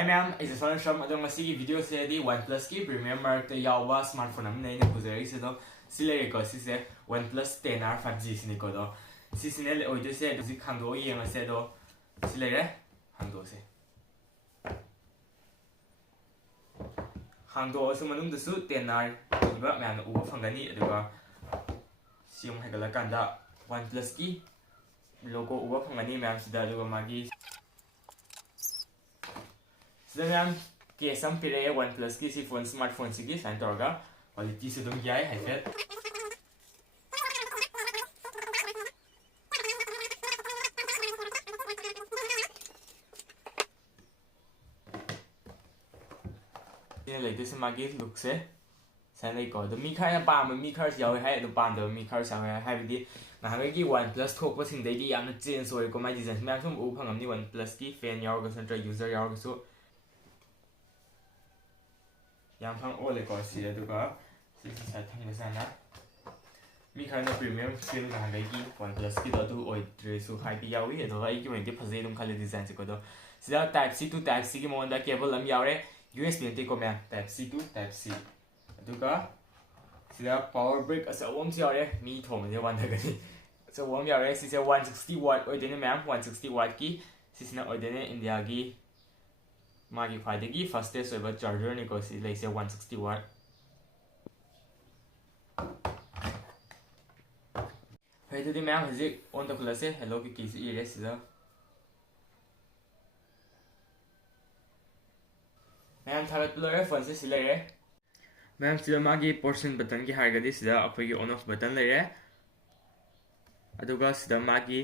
Hi ma'am, is this one from the Masigi video say the Oneplus ki premium mark the Yawa smartphone am nahi puzari se do sile ko si se Oneplus 10R 5G sini ko do si sine oi de se si khando yeng se do sile re hangdo se hangdo se manung de su 10R ba ma'am u phangani aduga sium hagala kanda Oneplus ki logo u phangani ma'am sida aduga magi so ma'am case am pire Oneplus ki si phone smartphone si ki san torga quality se dum yai hai fet ये like this magi look se san lai ko the mi khai na pa mi khar yaw hai du pan do mi khar sa hai bi na ha ki Oneplus thok pa sin dai di yam na change oi ko mai design ma'am sum u phangam ni Oneplus ki fan yaw ga center user yaw ga so yang phang ole ko si da duga si sa thang ga sana mi khai na premium skill na ga ki Oneplus ki do du oi tre su hai bi yawi do ai ki me ki phase dum khale design se ko do sida type C to type C ki mon da cable am yaw re USB te ko me type C to type C duga sida power brick asa wom si yaw re mi thom ne wan da ga ni so wom yaw re si se 160 watt oi de ne ma'am 160 watt ki si sina oi de ne India gi magi khwadagi fastest over charger ni ko si like say 160 watt hey to the ma'am haji on the class hello ki kisi ires da ma'am tharat lore phone se silare ma'am sida magi portion button ki hargadi sida akhoi ki on off button lere aduga sida magi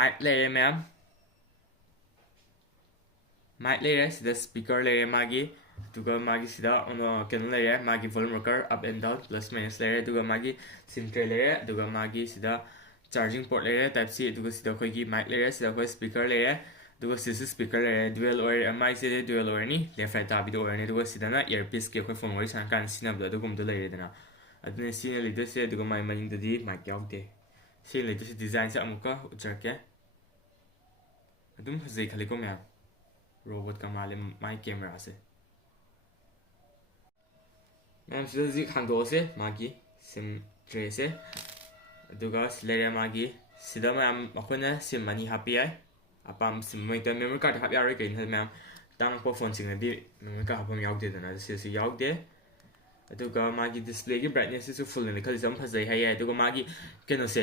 mic lere ma'am mic layer sida speaker layer magi duga magi sida ono can layer magi volume rocker up and down plus minus layer duga magi sim tray layer duga magi sida charging port layer type C duga sida khoi ki mic layer sida khoi speaker layer duga sida speaker layer dual or mi sida dual or ni left right tabi do or ni duga sida na earpiece ke khoi phone ori san kan sinab da dugum do layer dana adne sine leader se duga mai maning da di mic yaute sine leader se design se amuka uchar ke adum hazai khali ko ma'am robot ka male my camera se ma'am sida zi khangdo se magi sim tray se aduga silere magi sida ma'am akhona sim mani happy ai apam sim mai ta memory card happy ai ke ni ma'am tang po phone sing di memory card hapam yauk de na se se yauk de aduga magi display ki brightness su full ni khali jam phajai hai aduga magi keno se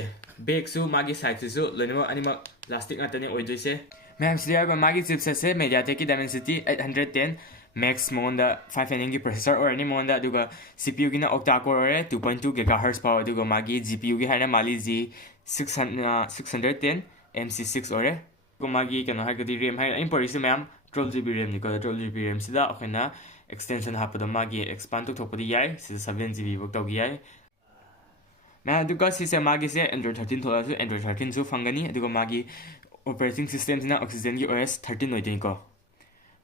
back su magi side su loinama anima plastic atane oi joi se ma'am sida ba magi chipset se MediaTek ki Dimensity 810 max monda 5 nm ki processor or ni monda duga CPU ki na octa core ore 2.2 GHz power duga magi GPU ki haina mali G 610 MC6 ore duga magi kano ha gadi RAM haina import se ma'am 12GB RAM ni ko 12GB RAM sida akhina extension hapada magi expand to thopadi yai sida 7GB work tawgi yai ma'am duga si se magi se Android 13 thola su Android 13 su fangani duga magi operating system na Oxygen ki OS 13 oitin ko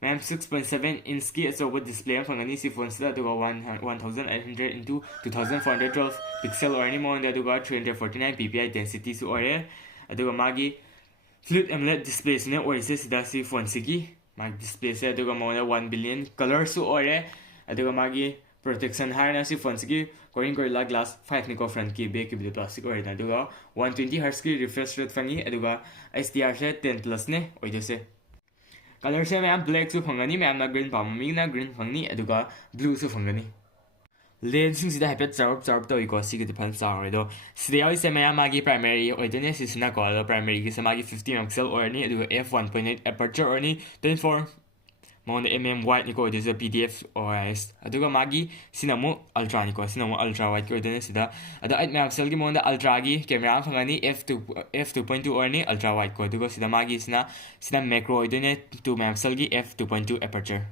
ma'am 6.7 inch ki over display fangani si phone sida duga 1800 into 2412 pixel or ni mon da duga 349 ppi density su ore aduga magi flip AMOLED display ne or sida si phone sigi mag display se aduga mon 1 billion color su ore aduga magi protection harna si phone sigi Gorilla Glass 5 ni ko front ki back ki plastic ore na duga 120 Hz ki refresh rate fangi aduga HDR se 10 plus ne oide se color se ma'am black su phangani ma'am na green pammi na green phangni aduga blue su phangani lens sida hyper charp to iko si ki different sound do sida se ma'am magi primary oide ne si sina ko primary ki se magi 50 megapixel or ni aduga f1.8 aperture or ni 24 mon mm wide ni ko is a PDF OIS aduga magi sinamo ultra ni ko sinamo ultra wide ko dene sida ada 8 megapixel ki mon da ultra gi camera phangani f2.2 or ni ultra wide ko aduga sida magi sina macro dene 2 megapixel ki f2.2 aperture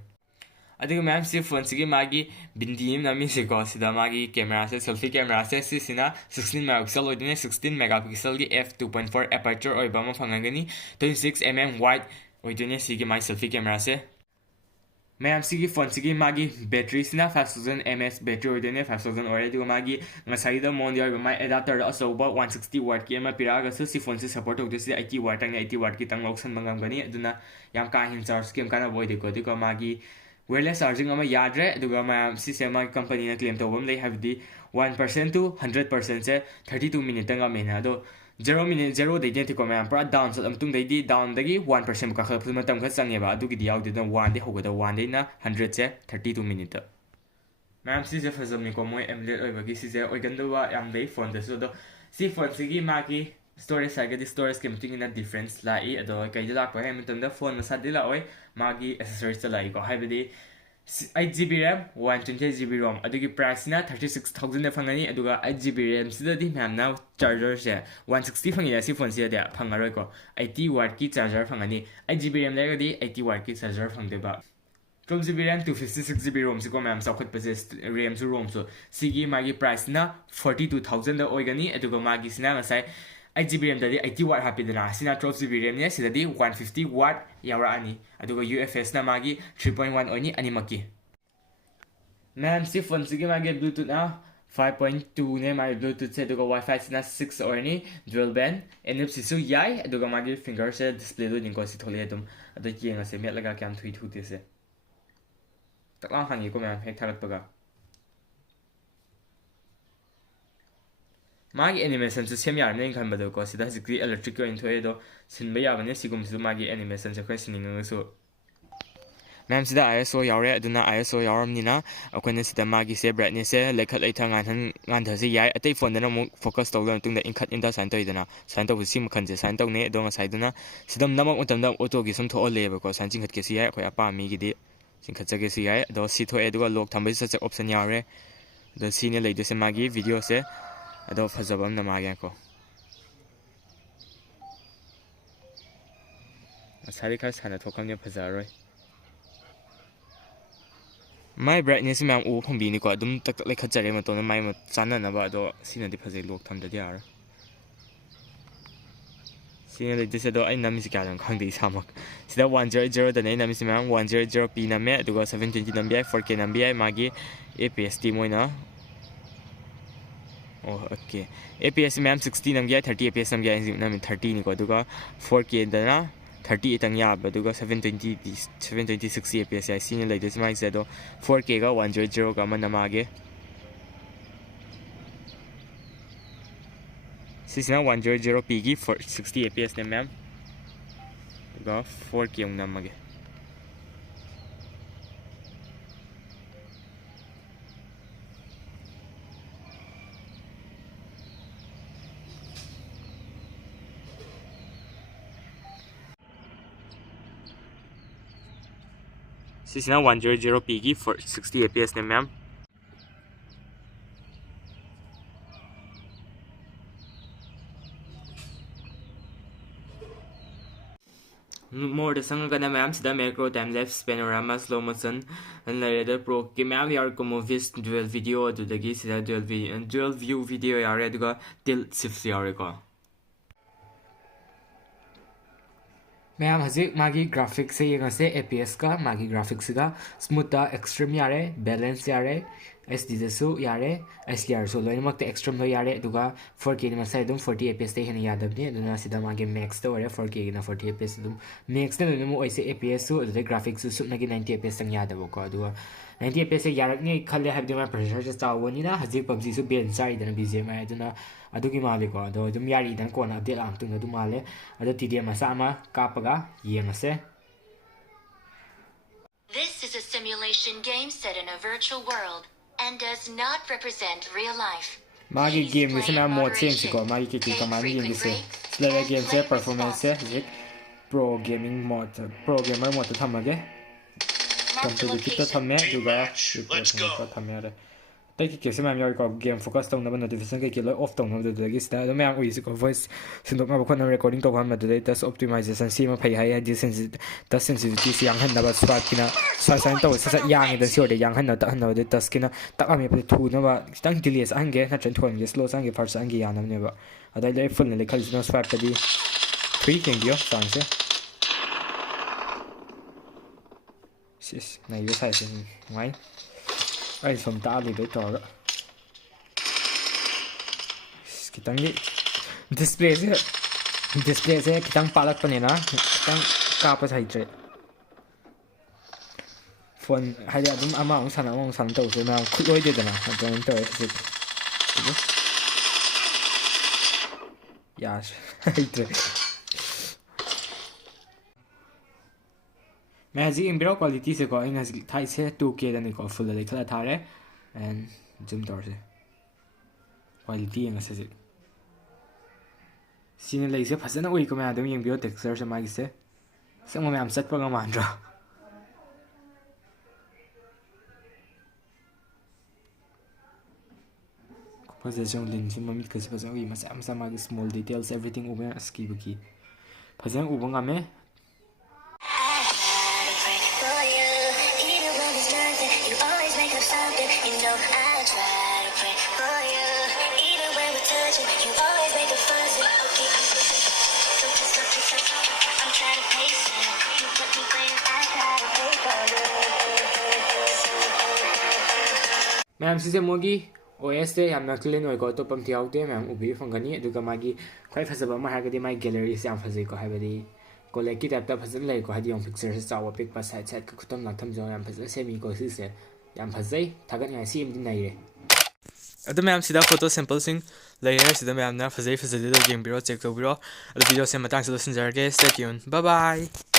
aduga ma'am si phone sigi magi bindim na mi se ko sida magi camera se selfie camera se si sina 16 megapixel dene 16 megapixel ki f2.4 aperture oi ba ma phangani 26 mm wide dene si ki my selfie camera se मैम सिगी phone सिगी मागी battery सिना 5000 mAh battery होइदेने 5000 ओरे दुगा मागी ngasai da mon yor mai adapter asoba 160 watt ki ma piraga su si phone se support hote se 80 watt tang 80 watt ki tang option mangam gani aduna yam ka hin charge kem kana boy de ko magi wireless charging ama yadre duga ma si se ma company na claim to bam lei have di 1% to 100% se 32 minute tang amena do 0 minute 0 de identity ko ma pra down so am tung de di down dagi 1% ka kha phuma tam kha change ba adu gi di yaw de 1 de hoga da 1 de na 100 se 32 minute ma'am सिसे फजमनी को मोय AMOLED ओइबगी सिसे ओइगंदवा याम दे phone दसो दो सी phone सिगी मागी storage सागे दि storage के meeting in difference लाई अदो कई ला को है मितम द फोन मसा दिला ओइ मागी एक्सेसरीज च लाई को हाइबदी 8GB RAM 128GB ROM अदुगी प्राइस ना 36000 फंगनी अदुगा 8GB RAM सिददी मैम ना चार्जर से 160 फंगी सी फोन से दे फंगरोय को 80 वाट की चार्जर फंगनी 8GB RAM लेगदी 80 वाट की charger फंगदेबा 12GB RAM 256GB ROM से को मैम साउखत पे RAM से ROM so सिगी मागी प्राइस ना 42000 द ओइगनी अदुगा मागी सिना ngasai 8GB RAM ददी 80 वाट हापिदना सिना 12GB RAM ने सिददी 150 वाट यावरा अनि अदुगा UFS ना मागी 3.1 ओइनी अनिमकी मैम सी फोन सिगी मागी ब्लूटूथ ना 5.2 ने मागी ब्लूटूथ से अदुगा वाईफाई सिना 6 ओइनी dual band NFC सु याई अदुगा मागी फिंगर से डिस्प्ले दो निको सि थोले तुम अदु किंग से मेट लगा क्याम थुई थुते से तकला खानी को मैम हेक थारक मागी एनिमेशन से सेम यार नहीं खन बदो को सिदा जिक्री इलेक्ट्रिक को इनथोए दो सिनबे याबने सिगुम सु मागी एनिमेशन से खै सिनिंग सु मैम सिदा ISO यावरे अदुना ISO यावरमनिना अखोने सिदा मागी से ब्राइटनेस से लेखत लेथा गान धसे याय अतै फोन दना मु फोकस तौल तुंग इनखत इंदा साइन तोइदना साइन तौ सिम खन से साइन तौने दो साइदना सिदम नमक उतम ऑटो की सुम थो लेबे को साइन चिंखत के सी याय अखोय अपा मी गिदि चिंखत से याय दो सी थोए दुगा लॉक थंबे से ऑप्शन यावरे द सीने लेदे से मागी वीडियो से अदो फजबम न मागे को सारी खा साना थोकम ने फजारोय माय ब्राइटनेस मैम ओ फंबीनी को अदुम तक तक लेखत जरे मतो माय म चाना न बा दो सीना दि फजे लोक थम दि यार सीना ले दिसे दो आई नमी से क्या खंग दि सामक सिदा 100 द ने नमी से मैम 100 p नमे अदुगा 720 नमी 4k नमी मागी APS T Moina okay APS ma'am 60 नमगे 30 APS नमगे नम 30 निको दुगा 4K दना 30 तंग याब दुगा 720 60 APS या सीने लेदे स्माइ से दो 4K का 100 का मन नमागे सिसना 100p की 60 APS ने मैम दुगा 4K नमगे सिसना 100p की 60 APS ने मैम मोर संग गना मैम सिदा macro time lapse panorama slow motion अनलाइड प्रो के मैम यार को मूवीज ड्यूअल वीडियो दुदगी सिदा ड्यूअल व्यू वीडियो यार अदुगा टिल्ट शिफ्ट यार को मैम हजिक मागी ग्राफिक्स से यंगसे APS का मागी ग्राफिक्स का स्मूथ एक्सट्रीम यारे बैलेंस यारे SD दसु यारे SDR सो लोइन मक्ते एक्सट्रीम लो यारे दुगा 4K नि मसाइ दुम 40 APS ते हेन यादबनी दुना सिदा मागे मैक्स तो ओरे 4K ना 40 APS दुम मैक्स ने नुमो ओइसे APS सु अदे ग्राफिक्स सु नगी 90 APS तंग यादबो को दुगा 90 APS से यारकनी खले हाबदे मा प्रोसेसर से चावनी ना हजिक PUBG सु बेन साइ दना BGMI दुना अदुगी माले को दो दुम यारी दन कोना अपडेट आम तुंग दुम माले अदो TDM मसा मा कापगा येंगसे This is a simulation game set in a virtual world and does not represent real life. मागी गेम में से मैं मोड चेंज को मागी के कमांड गेम से स्लेवे गेम से परफॉर्मेंस से हजिक pro gaming mode pro gamer mode थमगे कंप्यूटर थमे दुगा रिपोर्ट थमे रे तैकी केसे मैम यार को गेम फोकस तौन नबन नोटिफिकेशन के लो ऑफ तौन नबद दगी स्टा दो मैम उइस को वॉइस सिंदोक ना बखन रिकॉर्डिंग तो हम मददे टच ऑप्टिमाइजेशन सी म फै हाय दी टच सेंसिटिविटी से yang हन नबा स्वाट किना साइन तो स yang द सिओ दे yang हन त हन द टच किना तक अमे पे थु न बा खितंग डिले संगे न ट्रेन थोन गे स्लो संगे फर्स्ट संगे यानम ने बा अदai ले फुल ने खल न स्वाट तदी 3 केंग दियो सांसे ꯁꯤꯁ ꯅꯩꯕ ꯁꯥꯏꯁꯦ ꯅꯨꯡꯉꯥꯏ ꯑꯩ ꯁꯨꯝ ꯇꯥꯛꯂꯤꯕꯩ ꯇꯧꯔꯒ khitang display se khitang palak panina khitang kapa saitre phone haida adum among san tau so na khuloi de dana adon tau se yash haitre magic in build quality se ko inga thai se 2k dani ko full le khala thare and zoom tor se quality inga se sine leise phasana oi ko ma adum yeng bio texture se magi se sang ma am sat pa ga mandra position lin sim mamit kasi phasana oi masa magi small details everything over aski buki phasana ubanga me ma'am से मोगी OS से याम clean ओइको तो पम थियाउते ma'am उबी फंगनी दुगा मागी खै फसबा मा हागदि माई गैलरी से याम फजै को हाबदि कोलेक की टाइप ता फजन लै को हादि यम पिक्चर से चाव पिक पा साइड साइड का खुतम लाथम जो याम फजै सेमी को से याम फजै थागन याय सी इमदि नाइरे अदु मैम सिदा फोटो सैंपल सिंग लेयर सिदा मैम ना फजै फजै दो गेम बिरो चेक तो बिरो अदु वीडियो से मतांग से लसन जरगे स्टे ट्यून बाय बाय